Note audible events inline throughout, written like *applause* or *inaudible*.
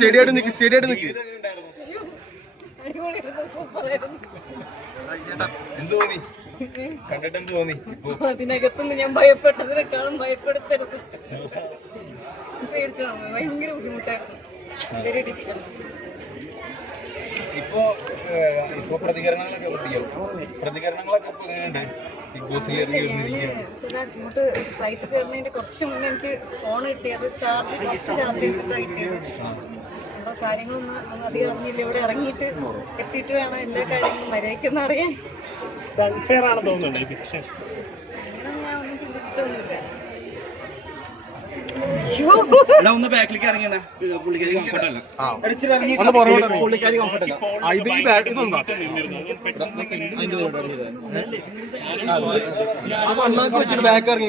Study ആയിട്ട് നിക്ക് study ആയിട്ട് തോന്നി അതിനകത്തുനിന്ന് ഞാൻ ഭയപ്പെട്ടതിനേക്കാളും ഭയപ്പെടുത്തരുത്. പേടിച്ചു ഭയങ്കര ബുദ്ധിമുട്ടായിരുന്നു. വെരി ഡിഫിക്കൽട്ട് ഇപ്പോ ഇപ്പൊ പ്രതികരണങ്ങളൊക്കെ കുട്ടിയോ പ്രതികരണങ്ങളൊക്കെ ഇപ്പൊ എങ്ങനെയുണ്ട്? ബിഗ് ബോസിൽ ഇങ്ങോട്ട് ഫ്ലൈറ്റ് കയറുന്നതിന്റെ കുറച്ച് മുന്നേ എനിക്ക് ഫോൺ കിട്ടിയത് ചാർജ് കുറച്ച് ചാർജ് ചെയ്തിട്ടാണ് കിട്ടിയത്. കാര്യങ്ങളൊന്നും ഒന്നും അധികം അറിഞ്ഞില്ല ഇവിടെ ഇറങ്ങിയിട്ട് എത്തിയിട്ട് വേണം എല്ലാ കാര്യങ്ങളും മര്യാദയ്ക്കൊന്നും അറിയാൻ. അൺഫെയർ ആണെന്ന് തോന്നുന്നുണ്ട് ഈ ഞാൻ ഒന്നും ചിന്തിച്ചിട്ടൊന്നുമില്ല. എടാ ഒന്ന് ബാക്കിലേക്ക് ഇറങ്ങിയെന്നാ പുള്ളിക്കാരി കംഫർട്ട് അല്ല. ഒന്ന് ഇറങ്ങി. പുള്ളിക്കാരി കംഫർട്ട് അല്ല. ആ, ഇത് ഈ മണ്ണാക്ക് വെച്ചിട്ട് ബാക്ക് ഇറങ്ങി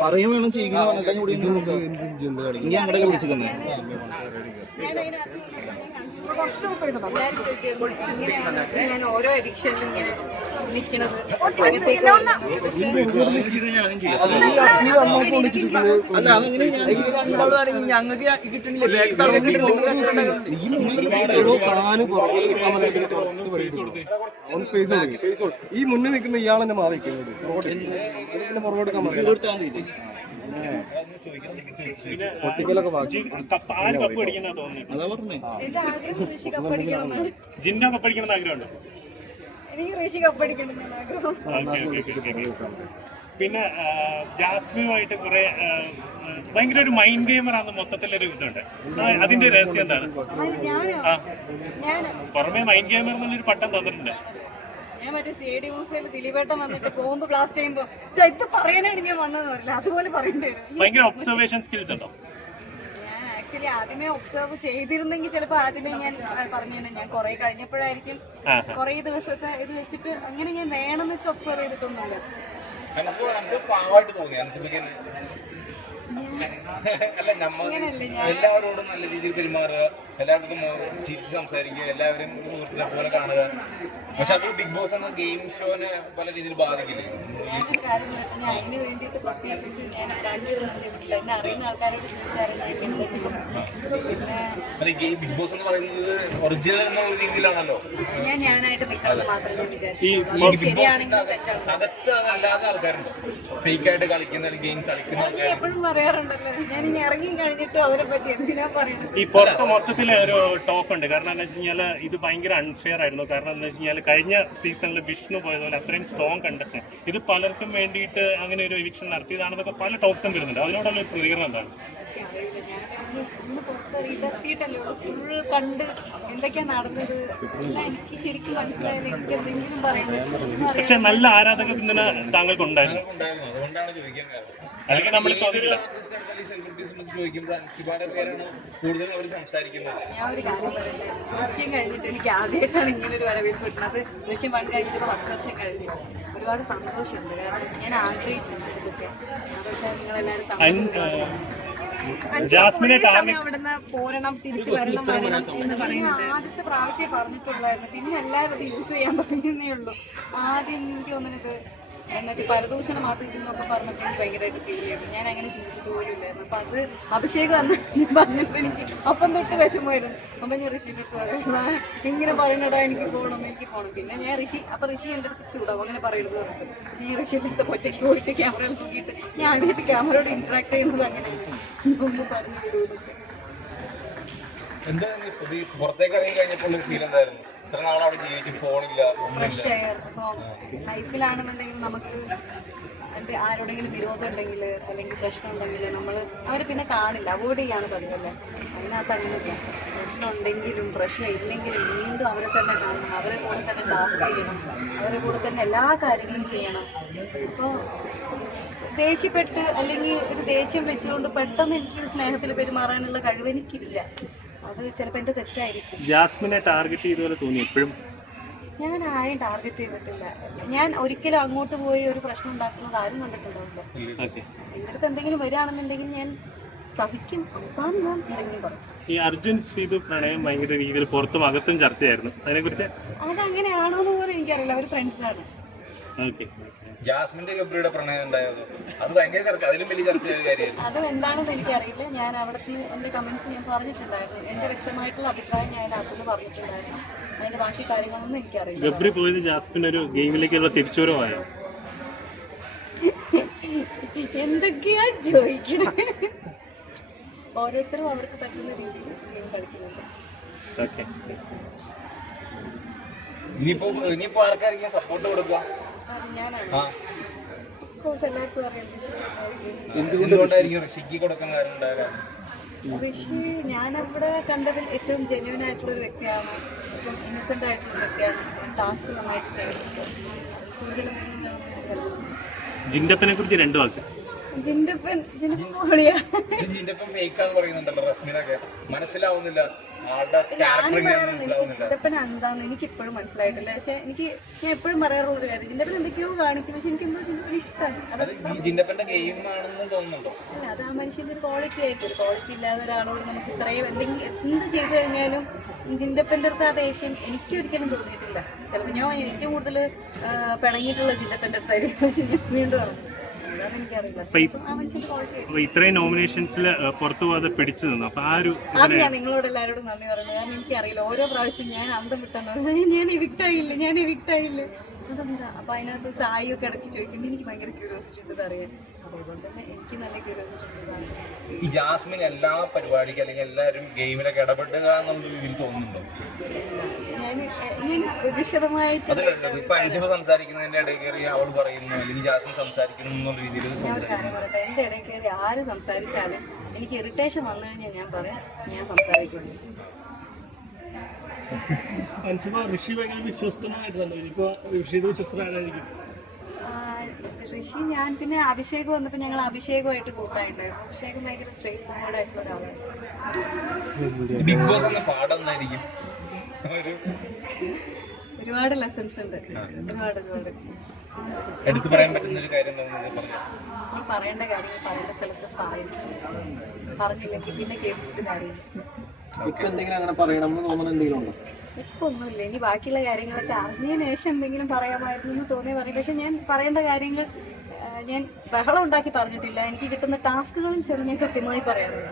പറയും വേണം ചെയ്യുക തന്നെ ഞാൻ ഓരോ ഇങ്ങനെ നിൽക്കുന്നത് ഈ ഞങ്ങൾക്ക് കിട്ടണില്ലേ. മുന്നിൽ കുറച്ച് സ്പേസ് നിൽക്കുന്ന ഇയാളെന്നെ മാറി നിൽക്കുന്നത് പുറകോട്ട്. പുറകോട്ട്. പൊട്ടിക്കലൊക്കെ കപ്പ് അടിക്കുന്ന തോന്നുന്നു ജിന്ന കപ്പ് അടിക്കണം ആഗ്രഹമുണ്ട്? എനിക്ക് ഋഷി പിന്നെ ജാസ്മിയുമായിട്ട് ജാസ്മിനുമായിട്ട് കുറെ ഭയങ്കര ഒരു മൈൻഡ് ഗെയിമർ ആണ് മൊത്തത്തിലൊരു ഇതുണ്ട്. അതിന്റെ രഹസ്യം എന്താണ്? പുറമെ മൈൻഡ് ഗെയിമർ എന്നുള്ളൊരു പട്ടം തന്നിട്ടുണ്ട്. ഞാൻ മറ്റേ സി ഡി മൂസയിൽ ദിലീപേട്ടൻ വന്നിട്ട് ബോംബ് ബ്ലാസ്റ്റ് ചെയ്യുമ്പോ "ദാ ഇത് പറയാനാണ് ഞാൻ വന്നതെന്ന് പറയില്ല. അതുപോലെ പറയേണ്ടി വരും. ഒബ്സർവേഷൻ സ്കിൽസ് ഉണ്ടോ? ഞാൻ ആക്ച്വലി ആദ്യമേ ഒബ്സർവ് ചെയ്തിരുന്നെങ്കിൽ ചിലപ്പോൾ ആദ്യമേ ഞാൻ പറഞ്ഞു ഞാൻ കുറെ കഴിഞ്ഞപ്പോഴായിരിക്കും കുറെ ദിവസത്തെ ഇത് വെച്ചിട്ട് അങ്ങനെ ഞാൻ വേണമെന്ന് വെച്ച് ഒബ്സർവ് ചെയ്തിട്ടൊന്നുമില്ല. അല്ല നമ്മ ഞാൻ എല്ലാവരോടും നല്ല രീതിയിൽ പെരുമാറുക. എല്ലാവർക്കും ചിരിച്ച് സംസാരിക്കുക. എല്ലാവരും സുഹൃത്തിനെ പോലെ കാണുക. പക്ഷെ അത് ബിഗ് ബോസ് എന്ന ഗെയിം ഷോനെ പല രീതിയിൽ ബാധിക്കില്ലേ? ഞാനൊരു കാര്യം ഞാൻ അതിന് വേണ്ടിയിട്ട് പ്രത്യേകിച്ച് ഞാൻ ബ്രാൻഡ് ചെയ്തിട്ടില്ല എന്നെ അറിയുന്ന ആൾക്കാരോട് ചോദിച്ചായിരുന്നു അല്ല ഈ ബിഗ് ബോസ് എന്ന് പറയുന്നത് ഒറിജിനൽ എന്നുള്ള രീതിയിലാണല്ലോ. ഞാൻ ഞാനായിട്ട് നിൽക്കുന്നത് മാത്രമേ ഈ വിചാരിച്ചു അത് ശരിയാണെങ്കിൽ തെറ്റാണ്. അകത്ത് അല്ലാതെ ആൾക്കാരുണ്ടോ? ഫേക്കായിട്ട് കളിക്കുന്ന ഗെയിം കളിക്കുന്ന നീ എപ്പോഴും പറയാറുണ്ടല്ലോ ഞാൻ ഇനി ഇറങ്ങി കഴിഞ്ഞിട്ട് അവരെ പറ്റി എന്തിനാ പറയണത് ഈ പുറത്ത് മൊത്തത്തിൽ ഒരു ടോക്ക് ഉണ്ട്. കാരണം എന്താ വെച്ച് കഴിഞ്ഞാൽ ഇത് ഭയങ്കര അൺഫെയർ ആയിരുന്നു. കാരണം എന്താ വെച്ച് കഴിഞ്ഞാൽ കഴിഞ്ഞ സീസണിൽ വിഷ്ണു പോയതുപോലെ അത്രയും സ്ട്രോങ് കണ്ടസ്റ്റ് ഇത് പലർക്കും വേണ്ടിയിട്ട് അങ്ങനെ ഒരു എവിക്ഷൻ നടത്തിയതാണെന്നൊക്കെ പല ടോക്സും വരുന്നുണ്ട്. അതിനോടുള്ള ഒരു പ്രതികരണം എന്താണ്? ഫുള്ള് കണ്ട് എന്തൊക്കെയാ നടന്നത്? എനിക്ക് ശരിക്കും എനിക്ക് എന്തെങ്കിലും പക്ഷെ നല്ല ആരാധക പിന്തുണ താങ്കൾക്ക് ഉണ്ടായിരുന്നു ഉണ്ടായിരുന്നു അതുകൊണ്ടാണ് ചോദിക്കാൻ കാരണം. അല്ലെങ്കിൽ നമ്മൾ ചോദിക്കില്ല സെലിബ്രിറ്റീസ് ചോദിക്കുമ്പോൾ അൻസിബായുടെ പേരാണ് കൂടുതലും അവർ സംസാരിക്കുന്നത്? ഞാൻ ഒരു കാര്യം പറയട്ടെ? കഴിഞ്ഞിട്ട് എനിക്ക് ആദ്യമായിട്ടാണ് ഇങ്ങനെ ഒരു വരവേൽപ്പ് കിട്ടുന്നത് ദൃശ്യം വൺ കഴിഞ്ഞിട്ട് പത്ത് വർഷം കഴിഞ്ഞു. ഒരുപാട് സന്തോഷമുണ്ട്. കാരണം ഞാൻ ആഗ്രഹിച്ചിട്ടുണ്ട് ഇതൊക്കെ. അതൊക്കെ നിങ്ങളെല്ലാവരും ജാസ്മിനെ അവിടുന്ന് പോരണം തിരിച്ചു വരണം വരണം എന്ന് പറയുന്നത് ആദ്യത്തെ പ്രാവശ്യം പറഞ്ഞിട്ടുള്ളായിരുന്നു. പിന്നെ എല്ലാവരും അത് യൂസ് ചെയ്യാൻ തുടങ്ങുന്നേ ഉള്ളൂ. ആദ്യം എനിക്ക് തോന്നുന്നത് മറ്റേ പരദൂഷണം അത് ഇതെന്നൊക്കെ പറഞ്ഞപ്പോൾ എനിക്ക് ഭയങ്കരമായിട്ട് ഫീൽ ചെയ്തു. ഞാൻ അങ്ങനെ ചിന്തിച്ചിട്ട് പോലും ഇല്ലായിരുന്നു അപ്പം അത് അഭിഷേക് അന്ന് പറഞ്ഞപ്പോൾ എനിക്ക് അപ്പം തൊട്ട് വിഷമമായിരുന്നു. അപ്പം ഞാൻ ഋഷിയുടെ അടുത്ത് പറയുന്നത് ഇങ്ങനെ പറയണടാ എനിക്ക് പോകണം എനിക്ക് പോകണം പിന്നെ ഞാൻ ഋഷി അപ്പം ഋഷി എന്റെ അടുത്ത് ചൂടാവും അങ്ങനെ പറയരുത് പറഞ്ഞിട്ട്. പക്ഷേ ഈ ഋഷി എന്നിട്ട് ഒറ്റയ്ക്ക് പോയിട്ട് ക്യാമറയിൽ നോക്കിയിട്ട് ഞാൻ ആദ്യമായിട്ട് ക്യാമറയോട് ഇൻട്രാക്ട് ചെയ്യുന്നത് അങ്ങനെ ഒന്ന് പറഞ്ഞു വിടുന്നൊക്കെ എന്താ പുറത്തേക്ക് ഇറങ്ങി കഴിഞ്ഞപ്പോൾ ഫീൽ എന്തായിരുന്നു? ഇത്ര നാൾ അവിടെ ജീവിച്ചു ഫോണില്ല ഫ്രഷ് എയർ ഇപ്പോൾ ലൈഫിലാണെന്നുണ്ടെങ്കിൽ നമുക്ക് ആരോടെങ്കിലും വിരോധം ഉണ്ടെങ്കിൽ അല്ലെങ്കിൽ പ്രശ്നം ഉണ്ടെങ്കിൽ നമ്മൾ അവരെ പിന്നെ കാണില്ല. അവോയ്ഡ് ചെയ്യാണ് പതിവല്ലേ? അതിനകത്ത് അങ്ങനെയില്ല. പ്രശ്നം ഉണ്ടെങ്കിലും പ്രശ്നം ഇല്ലെങ്കിലും വീണ്ടും അവരെ തന്നെ കാണണം. അവരെ കൂടെ തന്നെ ടാസ്ക് ചെയ്യണം. അവരെ കൂടെ തന്നെ എല്ലാ കാര്യങ്ങളും ചെയ്യണം. ഇപ്പോൾ ദേഷ്യപ്പെട്ട് അല്ലെങ്കിൽ ഒരു ദേഷ്യം വെച്ചുകൊണ്ട് പെട്ടെന്ന് എനിക്ക് സ്നേഹത്തിൽ പെരുമാറാനുള്ള കഴിവ് എനിക്കില്ല. അത് ചിലപ്പോൾ എന്റെ തെറ്റായിരിക്കും. ജാസ്മിനെ ടാർഗറ്റ് ചെയ്തപോലെ തോന്നി എപ്പോഴും? ഞാൻ ആരെയും ടാർഗറ്റ് ചെയ്തിട്ടില്ല. ഞാൻ ഒരിക്കലും അങ്ങോട്ട് പോയി ഒരു പ്രശ്നം ഉണ്ടാക്കുന്നത് ആരും കണ്ടിട്ടുണ്ടാവില്ല. എന്റെ അടുത്ത് എന്തെങ്കിലും വരികയാണെന്നുണ്ടെങ്കിൽ ഞാൻ സഹിക്കും. അവസാനം ഞാൻ എന്തെങ്കിലും പറയും. ഈ അർജുൻ ശ്രീതു പ്രണയം ഭയങ്കര രീതിയിൽ പുറത്തും അകത്തും ചർച്ചയായിരുന്നു. അതിനെക്കുറിച്ച് അതങ്ങനെയാണോ എന്ന് പോലും എനിക്കറിയില്ല. അവർ ഫ്രണ്ട്സ് ഓക്കെ ജാസ്മിന്റെ ഗബ്രിയുടെ പ്രണയം ഉണ്ടായത് അത് ഭയങ്കര ചർച്ച അതിലും വലിയ ചർച്ചയായ കാര്യമായിരുന്നു. അത് എന്താണെന്ന് എനിക്കറിയില്ല. ഞാൻ അവിടുത്തെ എന്റെ കമന്റ്സ് ഞാൻ പറഞ്ഞിട്ടുണ്ടായിരുന്നു. എന്റെ വ്യക്തമായിട്ടുള്ള അഭിപ്രായം ഞാൻ അതിനകത്തുനിന്ന് പറഞ്ഞിട്ടുണ്ടായിരുന്നു. അതിന്റെ ബാക്കി കാര്യങ്ങളൊന്നും എനിക്കറിയില്ല. ഗബ്രി പോയത് ജാസ്മിൻ ഒരു ഗെയിമിലേക്കുള്ള തിരിച്ചുവരവായോ? എന്തൊക്കെയാ ചോദിക്കണേ ഓരോരുത്തരും അവർക്ക് പറ്റുന്ന രീതിയിൽ ഗെയിം കളിക്കുന്നുണ്ട്. ഓക്കെ. ഇനിയിപ്പോ ഇനിയിപ്പോ ആർക്കായിരിക്കും സപ്പോർട്ട് കൊടുക്കുക? എന്തുകൊണ്ടായിരിക്കും ഋഷിക്ക് കൊടുക്കാൻ കാരണം ഉണ്ടാകാൻ? ഋഷി ഞാനവിടെ കണ്ടതിൽ ഏറ്റവും ജെന്യൂൻ ആയിട്ടുള്ള ഒരു വ്യക്തിയാണ്. ഏറ്റവും ഇന്നസെന്റ് ആയിട്ടുള്ള ഒരു വ്യക്തിയാണ്. ടാസ്ക് നന്നായിട്ട് ചെയ്യുന്നത് കൂടുതലും ജിൻഡപ്പനെ കുറിച്ച് രണ്ട് വാക്ക്. ജിൻഡപ്പൻ ജിൻഡപ്പൻ ഇപ്പം ഫേക്കാന്ന് പറയുന്നുണ്ടല്ലോ റസ്മിനൊക്കെ. മനസ്സിലാവുന്നില്ല. ആളുടെ ക്യാരക്ടർ ജിൻഡപ്പൻ എന്താന്ന് എനിക്ക് ഇപ്പോഴും മനസ്സിലായിട്ടില്ല. പക്ഷെ എനിക്ക് ഞാൻ എപ്പോഴും പറയാറുള്ള ഒരു കാര്യം. ജിൻഡപ്പൻ എന്തൊക്കെയോ കാണിക്കും. പക്ഷെ എനിക്ക് എന്തോ ജിൻഡപ്പൻ ഇഷ്ടമാണ്. ജിന്റപ്പന്റെ ഗെയിം ആണെന്ന് തോന്നുന്നുണ്ടോ? അല്ല അത് ആ മനുഷ്യന്റെ ഒരു ക്വാളിറ്റി ആയിരിക്കും. ഒരു ക്വാളിറ്റി ഇല്ലാതെ ഒരാളോട് നമുക്ക് ഇത്രയും എന്തെങ്കിലും എന്ത് ചെയ്തു കഴിഞ്ഞാലും ജിൻഡപ്പന്റെ അടുത്ത് ആ ദേഷ്യം എനിക്ക് ഒരിക്കലും തോന്നിയിട്ടില്ല. ചിലപ്പോൾ ഞാൻ ഏറ്റവും കൂടുതൽ പിണങ്ങിയിട്ടുള്ള ജിൻഡപ്പന്റെ അടുത്തായിരിക്കും. പക്ഷെ ഞാൻ വീണ്ടും അപ്പൊ ഇത്രയും നോമിനേഷൻസിൽ പുറത്തു പോകാതെ പിടിച്ചു നിന്നു. അപ്പൊ ആ ഒരു അത് ഞാൻ നിങ്ങളോട് എല്ലാവരോടും നന്ദി പറയുന്നത്. കാരണം എനിക്കറിയില്ല ഓരോ പ്രാവശ്യം ഞാൻ അന്തം വിട്ടെന്ന്. ഞാൻ evict ആയില്ല ഞാൻ ആയില്ല അതെന്താ അപ്പൊ അതിനകത്ത് സായിയൊക്കെ ഇടയ്ക്ക് ചോദിക്കുമ്പോൾ എനിക്ക് ഭയങ്കര ക്യൂരിയോസിറ്റി ഉണ്ട് അറിയാൻ തന്നെ എനിക്ക് നല്ല ക്യൂരിയോസിറ്റി ഉണ്ട് ഈ ജാസ്മിൻ എല്ലാ പരിപാടിക്കും അല്ലെങ്കിൽ എല്ലാവരും ഗെയിമിലൊക്കെ ഇടപെടുക എന്നുള്ള രീതിയിൽ തോന്നുന്നുണ്ടോ? സംസാരിക്കുന്നതിന്റെ ഇടയിൽ കയറി അവൾ പറയുന്നു അല്ലെങ്കിൽ ജാസ്മിൻ സംസാരിക്കുന്നു എന്നുള്ള രീതിയിൽ എന്റെ ഇടയിൽ കയറി ആര് സംസാരിച്ചാലും എനിക്ക് ഇറിറ്റേഷൻ വന്നു കഴിഞ്ഞാൽ ഞാൻ പറയാം ഞാൻ സംസാരിക്കുള്ളൂ. അൻസിബ ഋഷി ഭയങ്കര വിശ്വസ്തനായിട്ടല്ലോ ഇനിയിപ്പോ ഋഷിയുടെ വിശ്വസ്തനായിരിക്കും ഋഷി ഞാൻ പിന്നെ അഭിഷേകം വന്നപ്പോൾ ഞങ്ങൾ അഭിഷേകമായിട്ട് കൂട്ടായിട്ടുണ്ടായിരുന്നു. അഭിഷേകം ഭയങ്കര സ്ട്രേറ്റ് ഫോർവേഡ് ആയിട്ടുള്ള ഒരാളാണ് ബിഗ് ബോസ് എന്ന പാഠം എന്തായിരിക്കും? ഒരുപാട് ലെസൺസ് ഉണ്ട്. ഒരുപാട് ഒരുപാട്. എടുത്തു പറയാൻ പറ്റുന്ന ഒരു കാര്യം പറയേണ്ട കാര്യങ്ങൾ പറയേണ്ട സ്ഥലത്ത് പറയും പറഞ്ഞില്ലെങ്കിൽ പിന്നെ കേട്ടിട്ട് കാര്യമില്ല. ഇപ്പൊ എന്തെങ്കിലും അങ്ങനെ തോന്നുന്ന എന്തെങ്കിലും ഉണ്ടോ? ഇപ്പൊ ഒന്നുമില്ല. ഇനി ബാക്കിയുള്ള കാര്യങ്ങളൊക്കെ അറിഞ്ഞതിന് ശേഷം എന്തെങ്കിലും പറയാമായിരുന്നു എന്ന് തോന്നിയ പറയും. പക്ഷെ ഞാൻ പറയേണ്ട കാര്യങ്ങൾ ഞാൻ ബഹളം ഉണ്ടാക്കി പറഞ്ഞിട്ടില്ല. എനിക്ക് കിട്ടുന്ന ടാസ്കുകളിൽ ചെന്ന് ഞാൻ കൃത്യമായി പറയാറുണ്ട്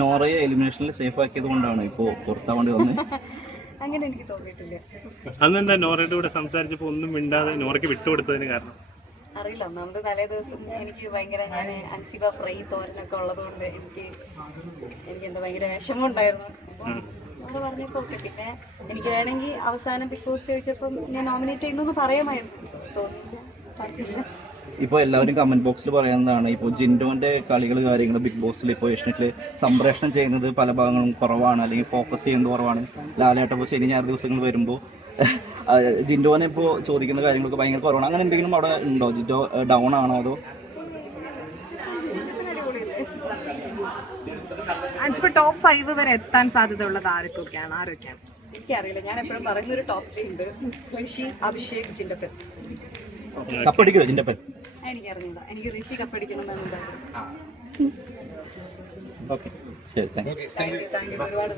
നോറയെ എലിമിനേഷനിൽ സേഫ് ആക്കിയത് കൊണ്ടാണ് ഇപ്പോ പുറത്താവേണ്ടി വന്നത് *laughs* അങ്ങനെ എനിക്ക് തോന്നിയിട്ടില്ല. അന്നെന്താ നോറയുടെ കൂടെ സംസാരിച്ചപ്പോ ഒന്നും മിണ്ടാതെ നോറയ്ക്ക് വിട്ടുകൊടുത്തതിന് കാരണം? അറിയില്ല. ഒന്നാമത് തലേ ദിവസം എനിക്ക് ഭയങ്കര ഞാൻ അൻസിബ ഫ്രൈ തോരനൊക്കെ ഉള്ളതുകൊണ്ട് എനിക്ക് എനിക്ക് എന്താ ഭയങ്കര വിഷമം ഉണ്ടായിരുന്നു നമ്മൾ പറഞ്ഞപ്പോൾ ഓക്കെ പിന്നെ എനിക്ക് വേണമെങ്കിൽ അവസാനം ബിഗ് ബോസ് ചോദിച്ചപ്പം ഞാൻ നോമിനേറ്റ് ചെയ്യുന്നു പറയാമായിരുന്നു. തോന്നുന്നില്ല. പറഞ്ഞില്ല ഇപ്പോൾ എല്ലാവരും കമന്റ് ബോക്സിൽ പറയുന്നതാണ് ഇപ്പോൾ ജിൻഡോന്റെ കളികൾ കാര്യങ്ങൾ ബിഗ് ബോസിൽ ഇപ്പോൾ ഏഷ്യനെറ്റിൽ സംപ്രേഷണം ചെയ്യുന്നത് പല ഭാഗങ്ങളും കുറവാണ് അല്ലെങ്കിൽ ഫോക്കസ് ചെയ്യുന്നത് കുറവാണ്. ലാലേട്ടപ്പോ ശനി ഞായർ ദിവസങ്ങൾ വരുമ്പോൾ ജിൻഡോനെ ഇപ്പോൾ ചോദിക്കുന്ന കാര്യങ്ങളൊക്കെ ഭയങ്കര കുറവാണ്. അങ്ങനെ എന്തെങ്കിലും അവിടെ ഉണ്ടോ? ജിൻഡോ ഡൗൺ ആണോ അതോ? ടോപ്പ് ഫൈവ് വരെ എത്താൻ സാധ്യതയുള്ളത് ആരൊക്കെയാണ്? ആരൊക്കെയാണ്? എനിക്കറിയില്ല. ഞാൻ എപ്പോഴും പറയുന്ന ഒരു ടോപ്പ് ത്രീ ഉണ്ട്. ഋഷി അഭിഷേക് ജിൻഡപ്പൻ. കപ്പടിക്കോ ജിൻഡപ്പൻ? എനിക്കറിയില്ല എനിക്ക് ഋഷി കപ്പടിക്കണം എന്നാണ് ഉണ്ടായിരുന്നത് ഒരുപാട്